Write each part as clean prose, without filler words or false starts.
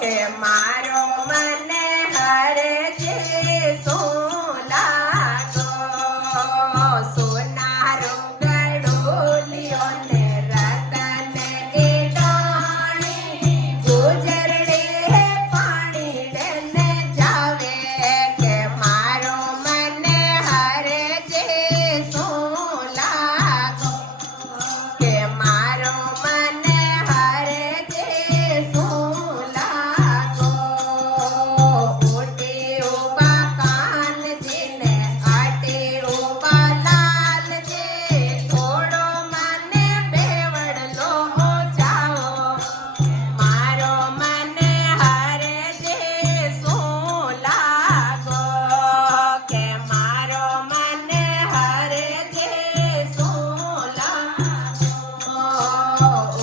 કે મારો મને હરે જે સોલાગો સોનારો ગડોલિયો ને રતન એ ડાણી ગુજરડે પાણી ને જાવે કે મારો મને હરે જે સોલાગો કે મારો મને હરે જે સોલાગો ઓટે ઉબા કાનજીને આટે ઉબા લાલજે થોડો મને બેવડલો જાઓ મારો મને હરે જે સોલાગો કે મારો મને હરે જે સોલાગો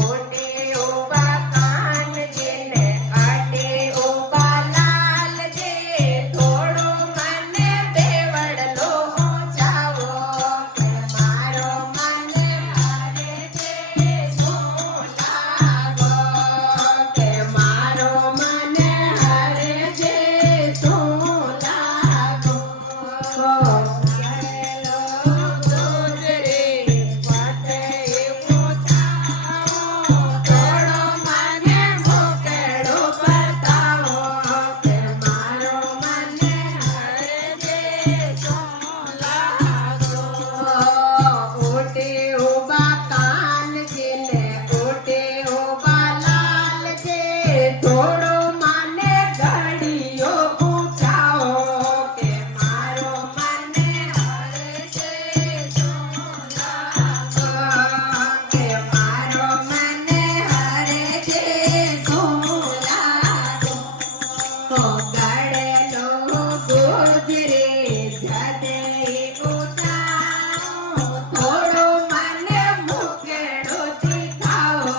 ઓટે ઉબા કાનજીને આટે ઉબા લાલજે થોડો મને બેવડલો જાઓ કે મારો મને હરે જે સોલાગો કે મારો મને હરે જે સોલાગો ગળેલો દૂધરે વાટે પૂછાવો થોડો મને મોકળો બતાવો કે મારો મને હરે જે સોલાગો ઓટે ઉબા કાનજીને ઓટે ઉબા લાલજે થોડો મને ઘડીયો પૂછાવો કે મારો મને હરે જે સોલાગો કે મારો મને હરે જે સોલાગો ગળેલો ગુજરે જડે ઉતારો થોડો મને મુકેડો દેખાવો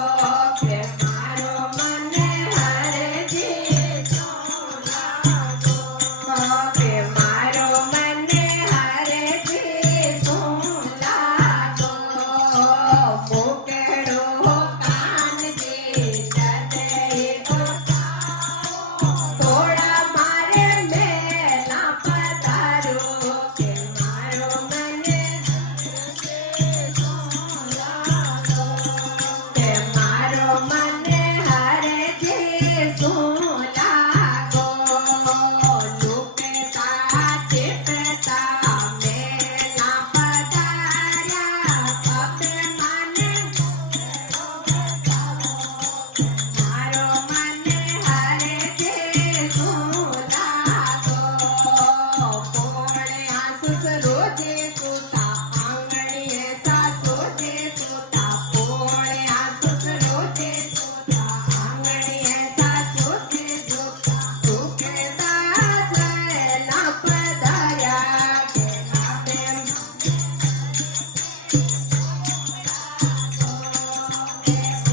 કે મારો મને હરે જે સોલાગો કે મારો મને હરે જે સોલાગો મુકેડો કાનજી જડે ઉતારો થોડા મારે મેલા પધારો કે મારો મને હરે જે સોલાગો કે મારો મને હરે જે સોલાગો લુકતા ચીપતા મેલા પધાર્યા કપે મને મારો મને હરે જે સોલાગો કોણે આંસુ રોજે સુતા આંગણીએ સાસુ જે સુતા કોણે આંસુ રોજે સુતા આંગણીએ સાસુ જે સુતા દુખતા જયલા પધાર્યા કે આપે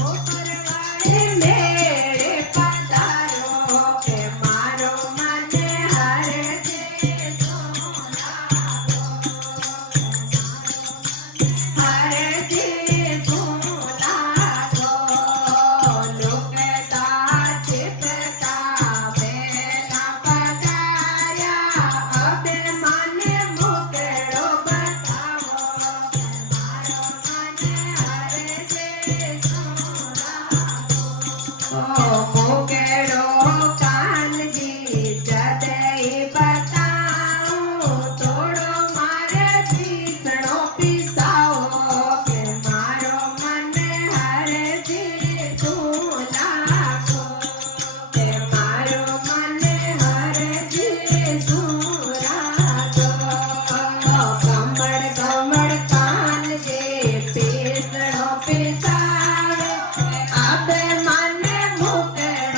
ઉપરવાળે મેળે પધારો કે મારો મને હરે જે સોલાગો હરે જે સોલાગો લુકતા ચીપતા મેલા પધાર્યા હવે મને મુકેડો બતાવો કે મારો મને હરે જે સોલાગો મુકેડો કાનજી જડે બતાવો થોડો મારે પીસણો પીસાવો કે મારો મને હરે જે સોલાગો કે મારો મને હરે જે સોલાગો કમળ કમળ કાનજે પીસણો પીસાવે આપે મને મુકેડો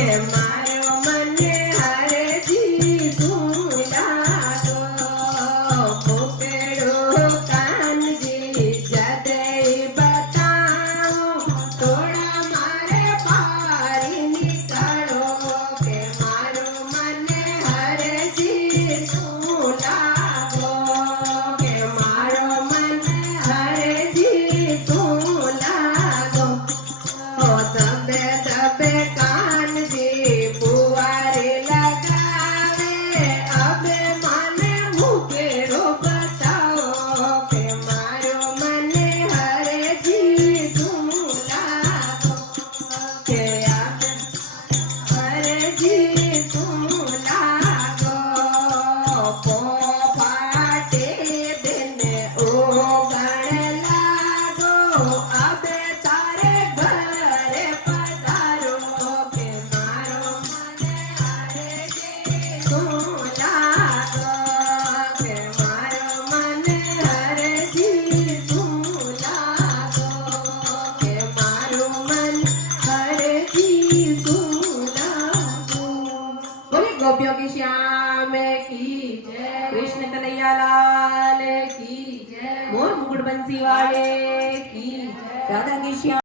કે મારો મને હરજી તું લાગો ભૂપેડો કાનજી જદઈ બતાવો થોડા મારે પારી નીકળો કે મારો મને હરજી તું લાગો કે મારો મને હરજી તું લાગો ઓ દબે દબે કાનજી ફુવારે લગાવે અબે મને મુકેડો બતાવો કે મારો મને હરજી તું લાગો કે અબે હરજી તું લાગો પોપાટે બેને ઓ ગણ લાગો અબે તારે ઘરે પધારો કે મારો મને હરજી તું લાગો કે મારો મને હરજી તું લાગો કે મારો મન હરજી તું લાગો બોલે ગોપિયો की श्याम की जय कृष्ण कन्हैया लाल की जय मोर मुकुट बंसी वाले की जय राधा की श्याम